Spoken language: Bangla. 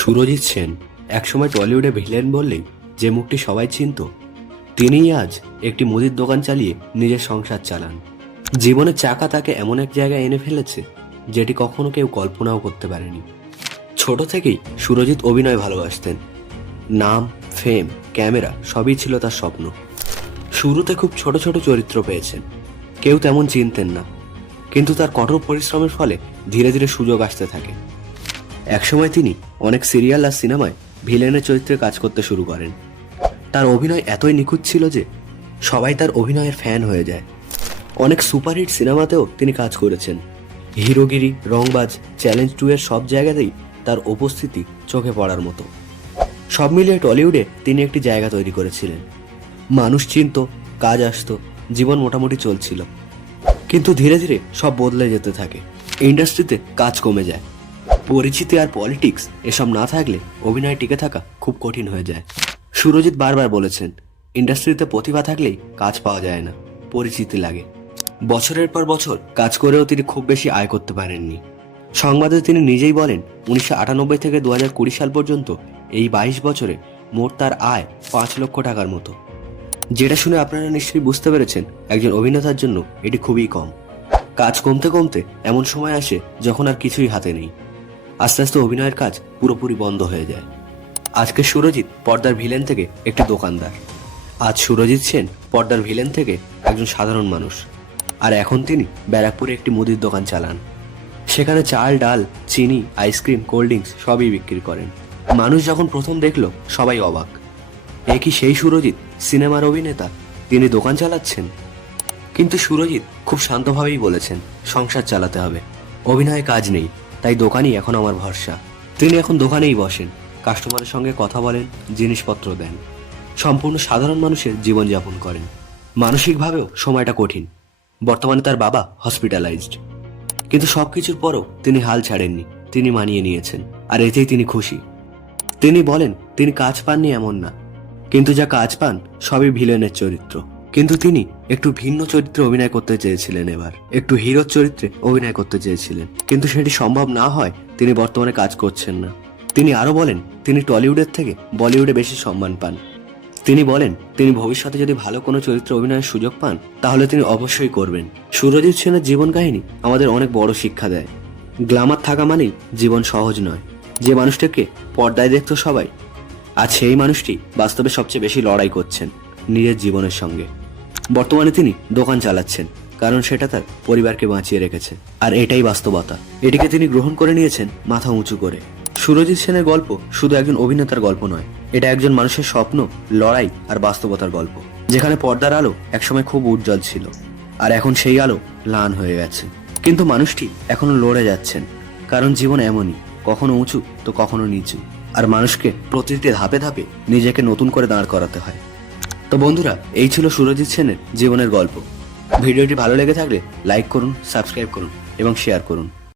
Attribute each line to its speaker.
Speaker 1: সুরজিৎ সেন একসময় টলিউডে ভিলেন বললেই যে মুখটি সবাই চিনত, তিনিই আজ একটি মুদির দোকান চালিয়ে নিজের সংসার চালান। জীবনের চাকা তাকে এমন এক জায়গায় এনে ফেলেছে যেটি কখনো কেউ কল্পনাও করতে পারেনি। ছোট থেকেই সুরজিৎ অভিনয় ভালোবাসতেন। নাম, ফেম, ক্যামেরা সবই ছিল তার স্বপ্ন। শুরুতে খুব ছোট ছোট চরিত্র পেয়েছেন। কেউ তেমন চিনতেন না। কিন্তু তার কঠোর পরিশ্রমের ফলে ধীরে ধীরে সুযোগ আসতে থাকে। একসময় তিনি অনেক সিরিয়াল আর সিনেমায় ভিলেনের চরিত্রে কাজ করতে শুরু করেন। তার অভিনয় এতই নিখুঁত ছিল যে সবাই তার অভিনয়ের ফ্যান হয়ে যায়। অনেক সুপারহিট সিনেমাতেও তিনি কাজ করেছেন। হিরোগিরি, রংবাজ, চ্যালেঞ্জ টু এর সব জায়গাতেই তার উপস্থিতি চোখে পড়ার মতো। সব মিলিয়ে টলিউডে তিনি একটি জায়গা তৈরি করেছিলেন। মানুষ চিনত, কাজ আসতো, জীবন মোটামুটি চলছিল। কিন্তু ধীরে ধীরে সব বদলে যেতে থাকে। ইন্ডাস্ট্রিতে কাজ কমে যায়। পরিচিতি আর পলিটিক্স, এসব না থাকলে অভিনয় টিকে থাকা খুব কঠিন হয়ে যায়। সুরজিৎ বারবার বলেছেন, ইন্ডাস্ট্রিতে প্রতিভা থাকলেই কাজ পাওয়া যায় না, পরিচিতি লাগে। বছরের পর বছর কাজ করেও তিনি খুব বেশি আয় করতে পারেননি। সংবাদে তিনি নিজেই বলেন, উনিশশো আটানব্বই থেকে দু কুড়ি সাল পর্যন্ত এই বাইশ বছরে মোট তার আয় পাঁচ লক্ষ টাকার মতো। যেটা শুনে আপনারা নিশ্চয়ই বুঝতে পেরেছেন, একজন অভিনেতার জন্য এটি খুবই কম। কাজ কমতে কমতে এমন সময় আসে যখন আর কিছুই হাতে নেই। আস্তে আস্তে অভিনয়ের কাজ পুরোপুরি বন্ধ হয়ে যায়। আজকে সুরজিৎ পর্দার ভিলেন থেকে একটি দোকানদার। আজ সুরজিৎ সেন পর্দার ভিলেন থেকে একজন সাধারণ মানুষ। আর এখন তিনি ব্যারাকপুরে একটি মুদির দোকান চালান। সেখানে চাল, ডাল, চিনি, আইসক্রিম, কোল্ড ড্রিঙ্কস সবই বিক্রি করেন। মানুষ যখন প্রথম দেখল, সবাই অবাক। এ কি সেই সুরজিৎ, সিনেমার অভিনেতা, তিনি দোকান চালাচ্ছেন? কিন্তু সুরজিৎ খুব শান্তভাবেই বলেছেন, সংসার চালাতে হবে। অভিনয়ে কাজ নেই। তাই দোকানই এখন আমার ভরসা। তিনি এখন দোকানেই বসেন, কাস্টমারের সঙ্গে কথা বলেন, জিনিসপত্র দেন। সম্পূর্ণ সাধারণ মানুষের জীবনযাপন করেন। মানসিকভাবেও সময়টা কঠিন। বর্তমানে তার বাবা হসপিটালাইজড কিন্তু সবকিছুর পরও তিনি হাল ছাড়েননি, তিনি মানিয়ে নিয়েছেন, আর এতেই তিনি খুশি। তিনি বলেন, তিনি কাজ পাননি এমন না। কিন্তু যা কাজ পান, সবই ভিলেনের চরিত্র। কিন্তু তিনি একটু ভিন্ন চরিত্রে অভিনয় করতে চেয়েছিলেন এবার। একটু হিরোর চরিত্রে অভিনয় করতে চেয়েছিলেন। কিন্তু সেটি সম্ভব না হয় তিনি বর্তমানে কাজ করছেন না। তিনি আরও বলেন, তিনি টলিউডের থেকে বলিউডে বেশি সম্মান পান। তিনি বলেন, তিনি ভবিষ্যতে যদি ভালো কোনো চরিত্রে অভিনয়ের সুযোগ পান, তাহলে তিনি অবশ্যই করবেন। সুরজিৎ সেনের জীবন কাহিনী আমাদের অনেক বড় শিক্ষা দেয়। গ্লামার থাকা মানেই জীবন সহজ নয়। যে মানুষটাকে পর্দায় দেখতো সবাই, আর সেই মানুষটি বাস্তবে সবচেয়ে বেশি লড়াই করছেন নিজের জীবনের সঙ্গে। বর্তমানে তিনি দোকান চালাচ্ছেন, কারণ সেটা তার পরিবারকে বাঁচিয়ে রেখেছে। আর এটাই বাস্তবতা। এটিকে তিনি গ্রহণ করে নিয়েছেন মাথা উঁচু করে। সুরজিৎ সেনের গল্প শুধু একজন অভিনেতার গল্প নয়, এটা একজন মানুষের স্বপ্ন, লড়াই আর বাস্তবতার গল্প, যেখানে পর্দার আলো একসময় খুব উজ্জ্বল ছিল, আর এখন সেই আলো লান হয়ে গেছে। কিন্তু মানুষটি এখনও লড়ে যাচ্ছেন, কারণ জীবন এমনই, কখনো উঁচু তো কখনো নিচু, আর মানুষকে প্রতিটি ধাপে ধাপে নিজেকে নতুন করে দাঁড় করাতে হয়। তো বন্ধুরা, এই ছিল সুরজিৎ সেনের জীবনের গল্প। ভিডিওটি ভালো লেগে থাকলে লাইক করুন, সাবস্ক্রাইব করুন এবং শেয়ার করুন।